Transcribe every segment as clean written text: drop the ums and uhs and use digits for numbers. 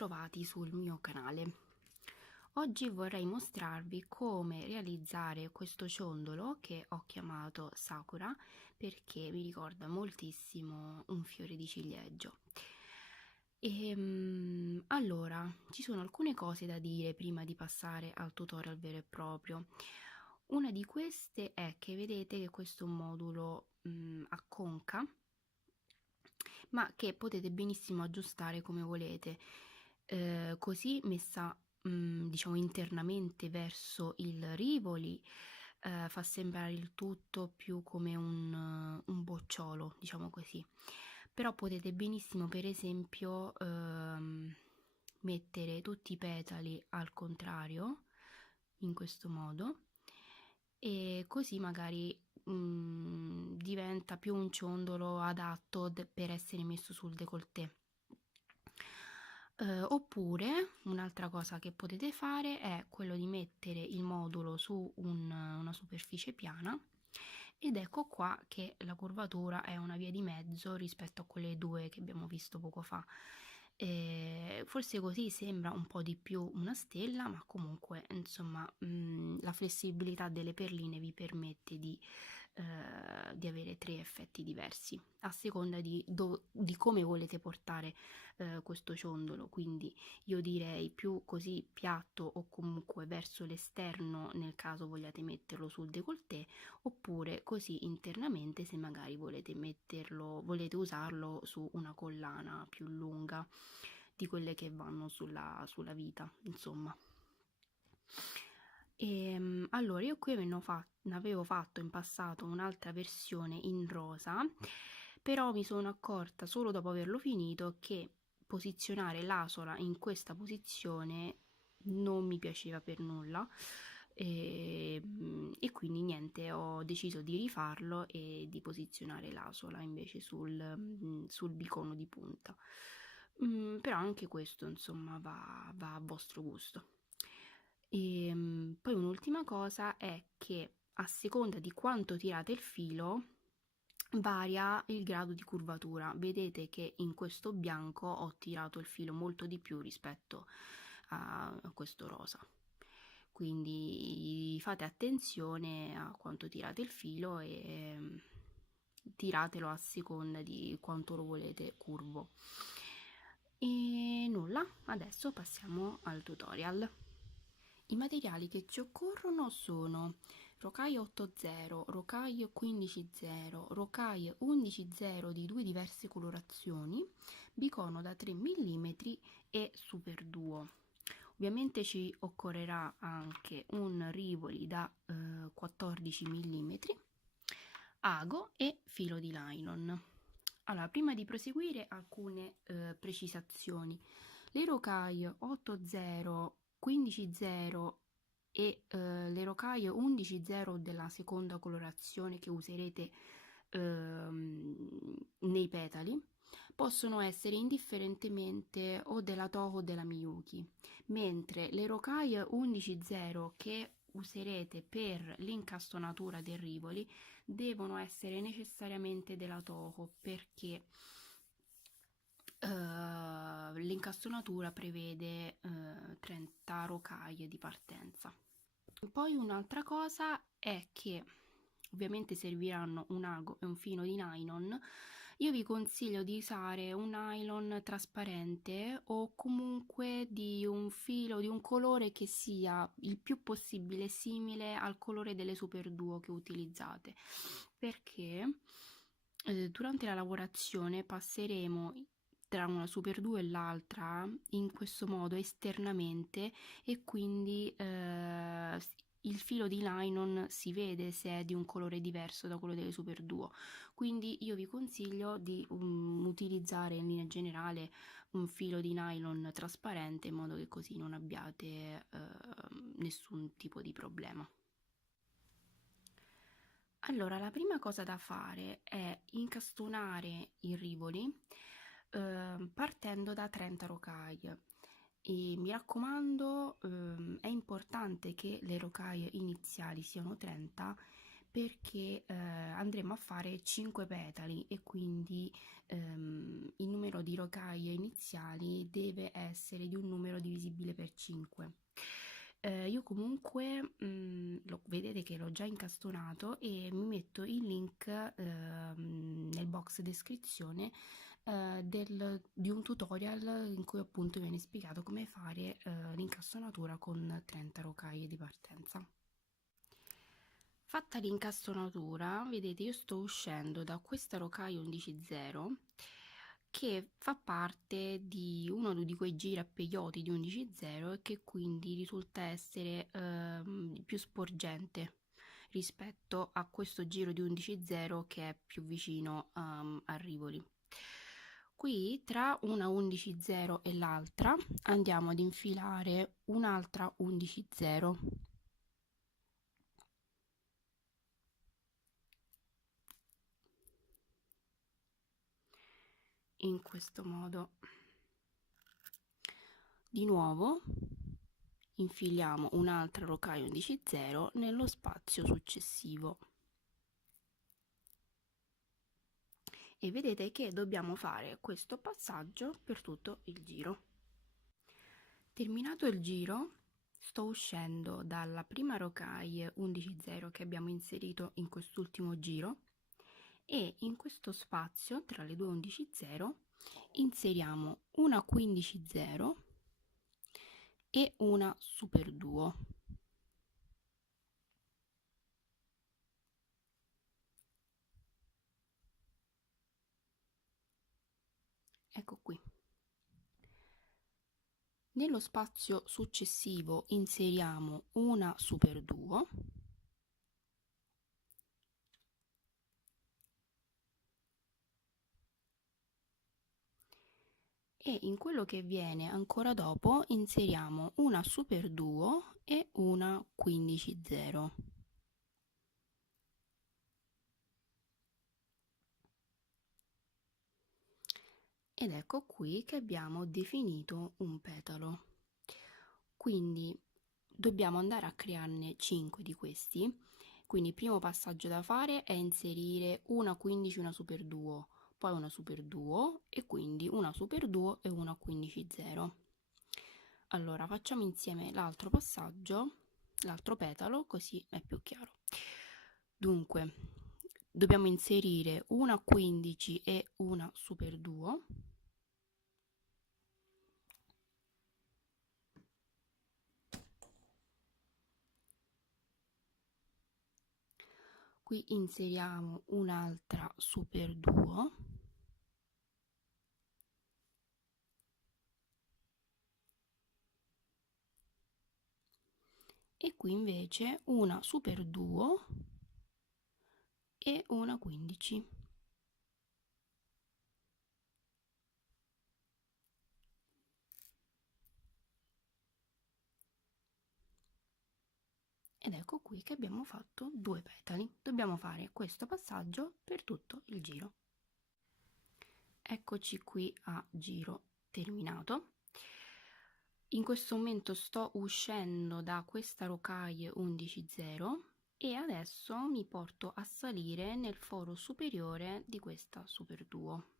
bentrovati sul mio canale. Oggi vorrei mostrarvi come realizzare questo ciondolo che ho chiamato Sakura perché mi ricorda moltissimo un fiore di ciliegio. Allora, ci sono alcune cose da dire prima di passare al tutorial vero e proprio. Una di queste è che vedete che questo è un modulo a conca, ma che potete benissimo aggiustare come volete, così messa diciamo internamente verso il rivoli fa sembrare il tutto più come un bocciolo, diciamo così. Però potete benissimo, per esempio, mettere tutti i petali al contrario, in questo modo, e così magari diventa più un ciondolo adatto per essere messo sul décolleté. Oppure un'altra cosa che potete fare è quello di mettere il modulo su una superficie piana, ed ecco qua che la curvatura è una via di mezzo rispetto a quelle due che abbiamo visto poco fa. Forse così sembra un po' di più una stella, ma comunque insomma la flessibilità delle perline vi permette di avere tre effetti diversi a seconda di come volete portare questo ciondolo. Quindi io direi più così piatto o comunque verso l'esterno nel caso vogliate metterlo sul décolleté, oppure così internamente se magari volete usarlo su una collana più lunga di quelle che vanno sulla vita, insomma. Allora io qui ne avevo fatto in passato un'altra versione in rosa, però mi sono accorta solo dopo averlo finito che posizionare l'asola in questa posizione non mi piaceva per nulla, e quindi niente, ho deciso di rifarlo e di posizionare l'asola invece sul bicono di punta. Però anche questo insomma va a vostro gusto. Poi un'ultima cosa è che a seconda di quanto tirate il filo varia il grado di curvatura. Vedete che in questo bianco ho tirato il filo molto di più rispetto a questo rosa, quindi fate attenzione a quanto tirate il filo e tiratelo a seconda di quanto lo volete curvo. E nulla, adesso passiamo al tutorial. I materiali che ci occorrono sono rocaille 8.0, rocaille 15.0, rocaille 11.0 di due diverse colorazioni, bicono da 3 mm e super duo. Ovviamente ci occorrerà anche un rivoli da 14 mm, ago e filo di nylon. Allora, prima di proseguire, alcune precisazioni. Le rocaille 8.0, 15.0 e le rocaille 11.0 della seconda colorazione che userete nei petali possono essere indifferentemente o della Toho o della Miyuki, mentre le rocaille 11.0 che userete per l'incastonatura dei rivoli devono essere necessariamente della Toho, perché l'incastonatura prevede 30 rocaille di partenza. Poi un'altra cosa è che ovviamente serviranno un ago e un filo di nylon. Io vi consiglio di usare un nylon trasparente o comunque di un filo di un colore che sia il più possibile simile al colore delle super duo che utilizzate, perché durante la lavorazione passeremo tra una super duo e l'altra in questo modo esternamente, e quindi il filo di nylon si vede se è di un colore diverso da quello delle super duo. Quindi io vi consiglio di utilizzare in linea generale un filo di nylon trasparente, in modo che così non abbiate nessun tipo di problema. Allora, la prima cosa da fare è incastonare i rivoli partendo da 30 rocaille, e mi raccomando, è importante che le rocaille iniziali siano 30, perché andremo a fare 5 petali e quindi il numero di rocaie iniziali deve essere di un numero divisibile per 5. Io comunque vedete che l'ho già incastonato e mi metto il link nel box descrizione di un tutorial in cui appunto viene spiegato come fare l'incastonatura con 30 rocaie di partenza. Fatta l'incastonatura, vedete, io sto uscendo da questa rocaia 11.0 che fa parte di uno di quei giri a peyote di 11.0 e che quindi risulta essere più sporgente rispetto a questo giro di 11.0 che è più vicino a Rivoli. Qui tra una 11.0 e l'altra andiamo ad infilare un'altra 11.0 in questo modo. Di nuovo infiliamo un'altra rocaia 11.0 nello spazio successivo e vedete che dobbiamo fare questo passaggio per tutto il giro. Terminato il giro, sto uscendo dalla prima rocaia 11.0 che abbiamo inserito in quest'ultimo giro e in questo spazio tra le due 11.0 inseriamo una 15.0 e una super duo. Ecco qui. Nello spazio successivo inseriamo una super duo e in quello che viene ancora dopo inseriamo una super duo e una 15.0. Ed ecco qui che abbiamo definito un petalo. Quindi dobbiamo andare a crearne 5 di questi. Quindi il primo passaggio da fare è inserire una 15 una super duo, poi una super duo e quindi una super duo e una 15.0. Allora facciamo insieme l'altro passaggio, l'altro petalo, così è più chiaro. Dunque dobbiamo inserire una 15 e una super duo. Qui inseriamo un'altra super duo e qui invece una super duo e una 15. Ed ecco qui che abbiamo fatto 2 petali. Dobbiamo fare questo passaggio per tutto il giro. Eccoci qui a giro terminato. In questo momento sto uscendo da questa rocaia 11.0 e adesso mi porto a salire nel foro superiore di questa super duo.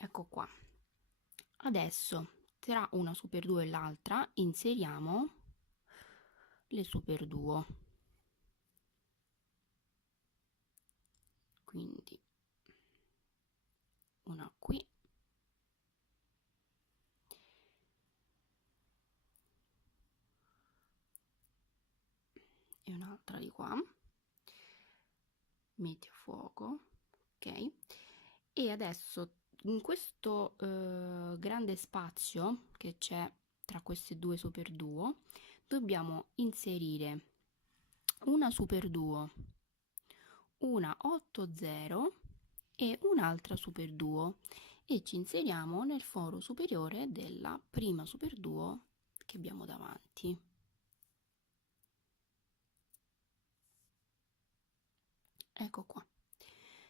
Ecco qua. Adesso tra una super duo e l'altra inseriamo le super duo. Quindi una qui e un'altra di qua. Metti a fuoco, ok? E adesso in questo grande spazio che c'è tra queste due super duo dobbiamo inserire una super duo, una 8.0 e un'altra super duo e ci inseriamo nel foro superiore della prima super duo che abbiamo davanti. ecco qua.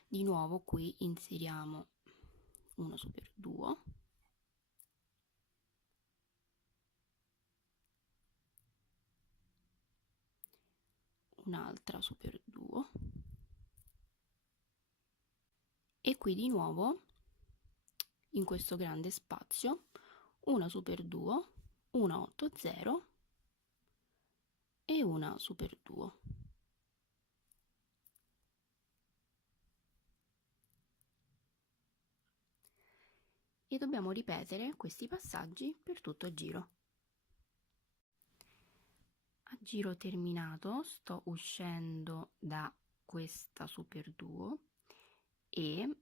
Di nuovo qui inseriamo una superduo, un'altra superduo e qui di nuovo in questo grande spazio una superduo, una 80 e una superduo. E dobbiamo ripetere questi passaggi per tutto il giro. A giro terminato sto uscendo da questa superduo e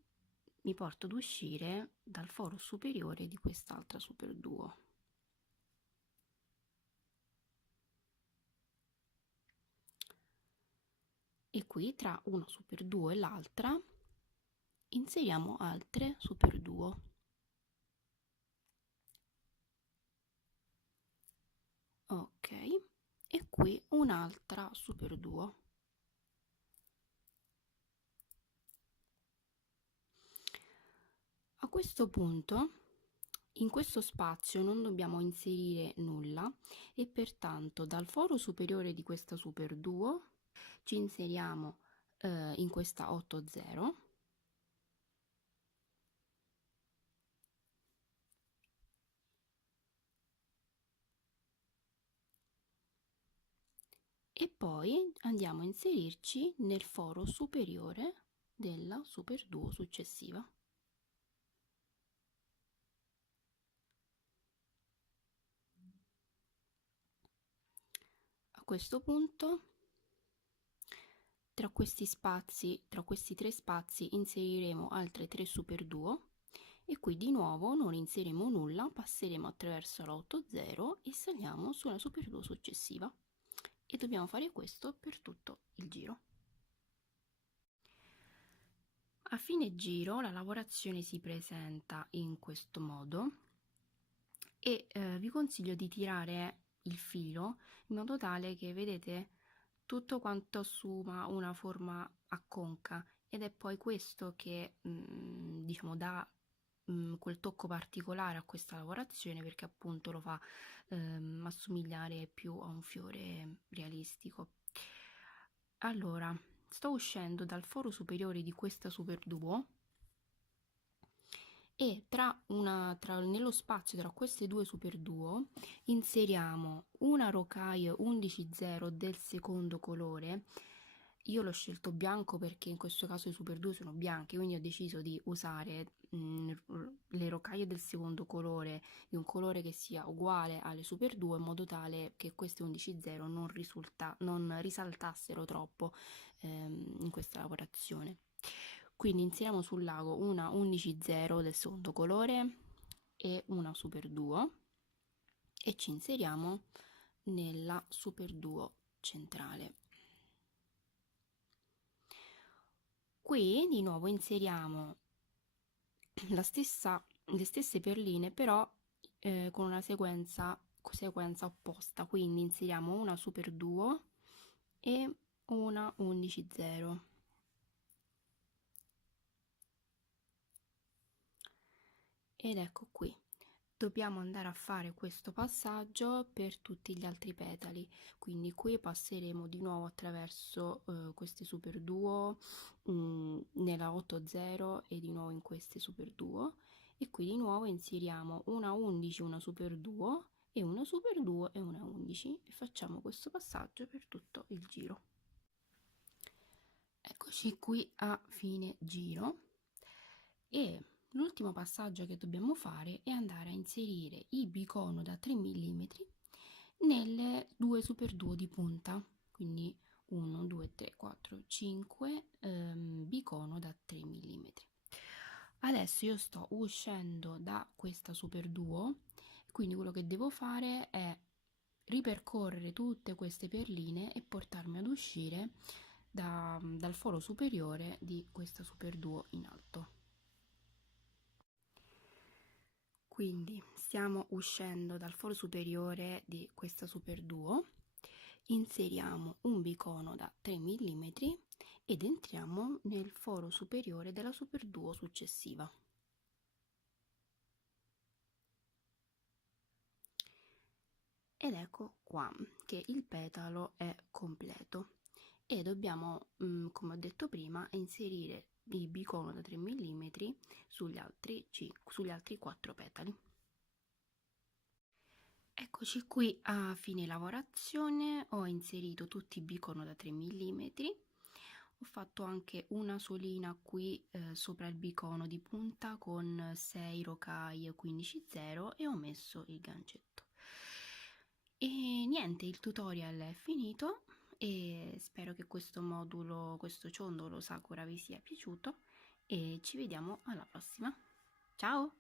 mi porto ad uscire dal foro superiore di quest'altra superduo. E qui tra una superduo e l'altra inseriamo altre superduo. Ok, e qui un'altra superduo. A questo punto in questo spazio non dobbiamo inserire nulla e pertanto dal foro superiore di questa superduo ci inseriamo in questa 80 e poi andiamo a inserirci nel foro superiore della superduo successiva. A questo punto tra questi tre spazi inseriremo altre 3 superduo e qui di nuovo non inseriremo nulla, passeremo attraverso la 80 e saliamo sulla superduo successiva e dobbiamo fare questo per tutto il giro. A fine giro la lavorazione si presenta in questo modo e vi consiglio di tirare il filo in modo tale che vedete tutto quanto assuma una forma a conca ed è poi questo che diciamo dà quel tocco particolare a questa lavorazione, perché appunto lo fa assomigliare più a un fiore realistico. Allora, sto uscendo dal foro superiore di questa superduo e nello spazio tra queste due superduo inseriamo una rocaille 11.0 del secondo colore. Io l'ho scelto bianco perché in questo caso i superduo sono bianchi, quindi ho deciso di usare le rocaille del secondo colore di un colore che sia uguale alle superduo in modo tale che queste 11.0 non risaltassero troppo in questa lavorazione. Quindi inseriamo sul lago una 11.0 del secondo colore e una superduo e ci inseriamo nella superduo centrale. Qui di nuovo inseriamo le stesse perline, però con una sequenza opposta, quindi inseriamo una superduo e una 11.0 ed ecco qui. Dobbiamo andare a fare questo passaggio per tutti gli altri petali, quindi qui passeremo di nuovo attraverso queste superduo nella 80 e di nuovo in queste superduo e qui di nuovo inseriamo una 11, una superduo e una superduo e una 11 e facciamo questo passaggio per tutto il giro. Eccoci qui a fine giro e l'ultimo passaggio che dobbiamo fare è andare a inserire i bicono da 3 mm nelle due superduo di punta, quindi 1 2 3 4 5 bicono da 3 mm. Adesso io sto uscendo da questa superduo, quindi quello che devo fare è ripercorrere tutte queste perline e portarmi ad uscire dal foro superiore di questa superduo in alto. Quindi stiamo uscendo dal foro superiore di questa superduo, inseriamo un bicono da 3 mm ed entriamo nel foro superiore della Superduo successiva. Ed ecco qua che il petalo è completo e dobbiamo, come ho detto prima, inserire il bicono da 3 mm sugli altri 4 petali. Eccoci qui a fine lavorazione, ho inserito tutti i bicono da 3 mm, ho fatto anche una solina qui sopra il bicono di punta con 6 rocaie 15/0 e ho messo il gancetto. E niente, il tutorial è finito e spero che questo modulo, questo ciondolo Sakura vi sia piaciuto e ci vediamo alla prossima. Ciao!